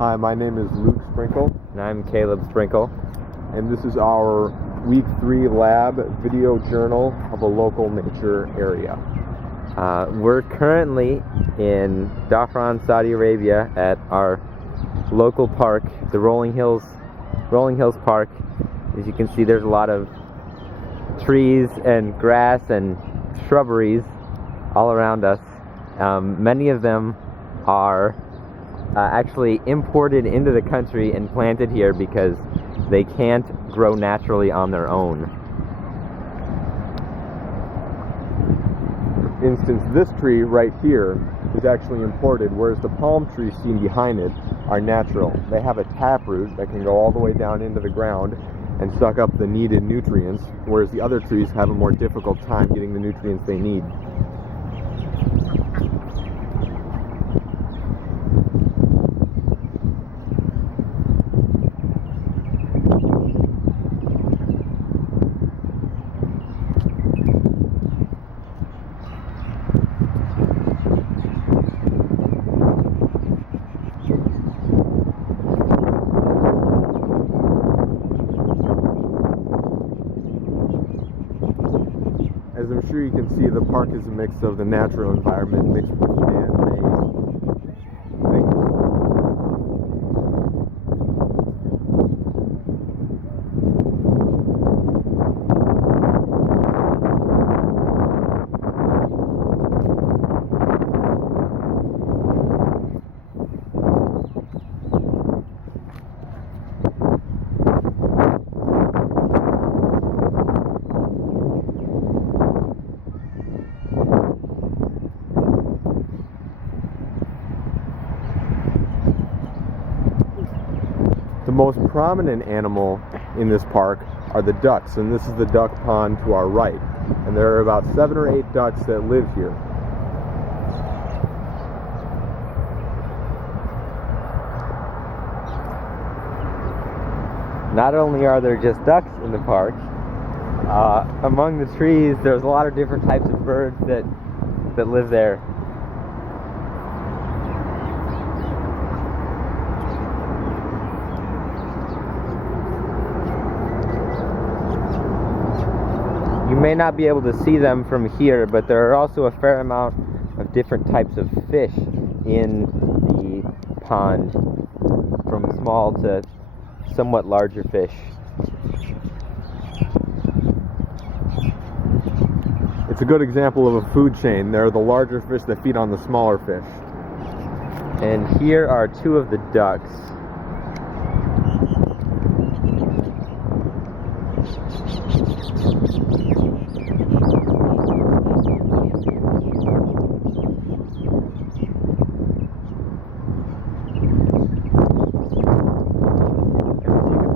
Hi, my name is Luke Sprinkel. And I'm Caleb Sprinkel. And this is our Week 3 lab video journal of a local nature area. We're currently in Dhafran, Saudi Arabia at our local park, the Rolling Hills Park. As you can see, there's a lot of trees and grass and shrubberies all around us. Many of them are actually imported into the country and planted here because they can't grow naturally on their own. For instance, this tree right here is actually imported, whereas the palm trees seen behind it are natural. They have a taproot that can go all the way down into the ground and suck up the needed nutrients, whereas the other trees have a more difficult time getting the nutrients they need. As I'm sure you can see, the park is a mix of the natural environment mixed with man-made things. The most prominent animal in this park are the ducks, and this is the duck pond to our right. And there are about 7 or 8 ducks that live here. Not only are there just ducks in the park, among the trees there's a lot of different types of birds that live there. You may not be able to see them from here, but there are also a fair amount of different types of fish in the pond, from small to somewhat larger fish. It's a good example of a food chain. There are the larger fish that feed on the smaller fish. And here are 2 of the ducks.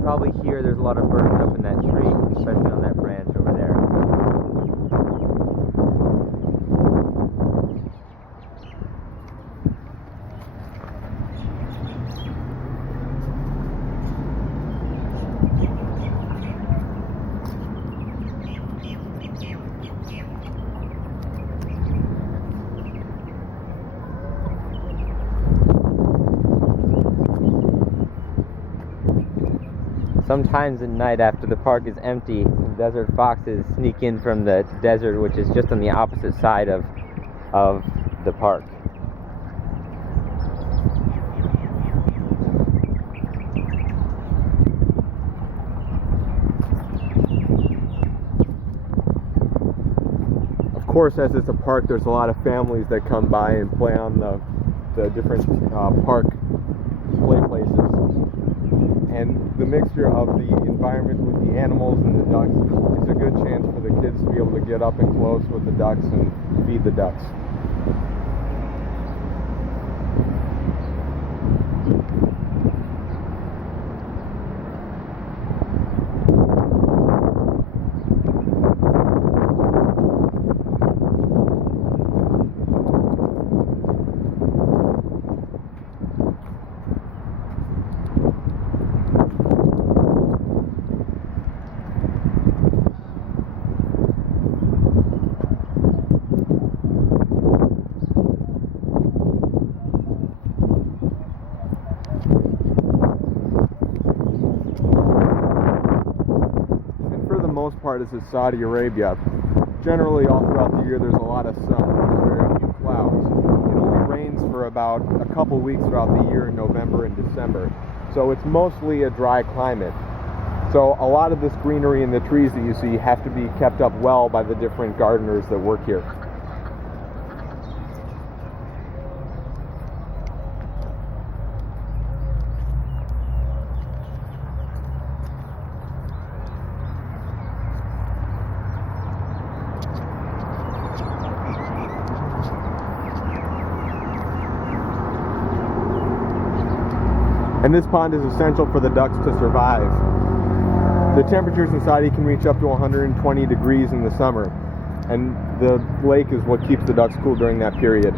Probably here there's a lot of birds up in that tree, especially on that branch over there. Sometimes at night, after the park is empty, desert foxes sneak in from the desert, which is just on the opposite side of the park. Of course, as it's a park, there's a lot of families that come by and play on the different park play places. And the mixture of the environment with the animals and the ducks is a good chance for the kids to be able to get up and close with the ducks and feed the ducks. part is Saudi Arabia. Generally, all throughout the year, there's a lot of sun. There's very few clouds. It only rains for about a couple weeks throughout the year in November and December. So it's mostly a dry climate. So a lot of this greenery and the trees that you see have to be kept up well by the different gardeners that work here. And this pond is essential for the ducks to survive. The temperatures in Saudi can reach up to 120 degrees in the summer, and the lake is what keeps the ducks cool during that period.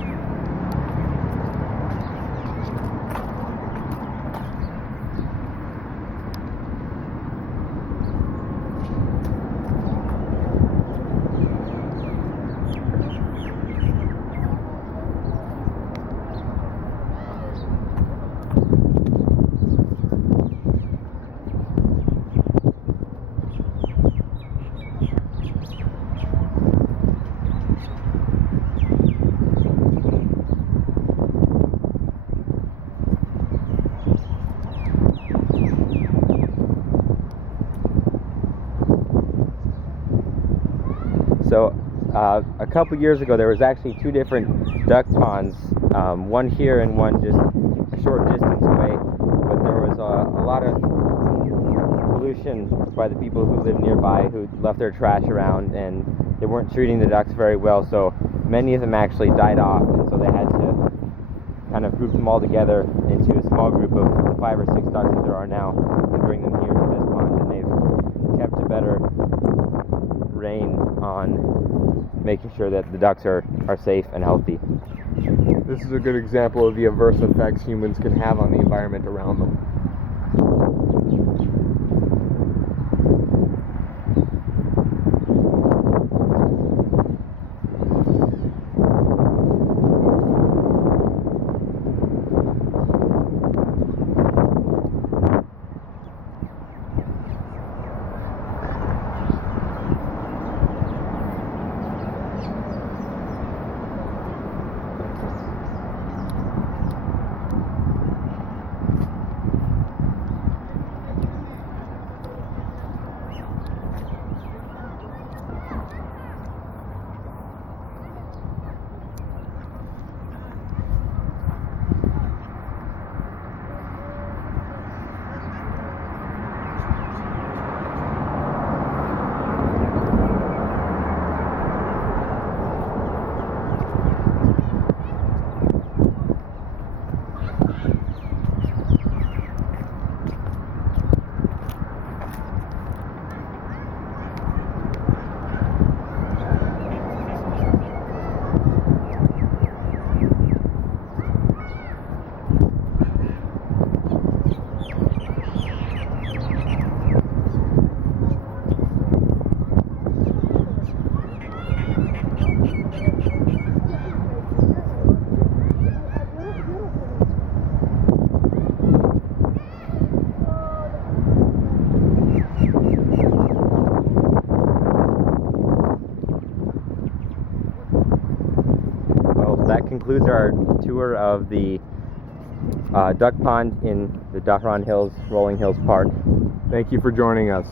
So a couple years ago there was actually two different duck ponds, one here and one just a short distance away, but there was a lot of pollution by the people who lived nearby who left their trash around, and they weren't treating the ducks very well, so many of them actually died off, and so they had to kind of group them all together into a small group of 5 or 6 ducks that there are now and bring them here to this pond, and they've kept a better rein on making sure that the ducks are safe and healthy. This is a good example of the adverse effects humans can have on the environment around them. That concludes our tour of the duck pond in the Dhahran Hills, Rolling Hills Park. Thank you for joining us.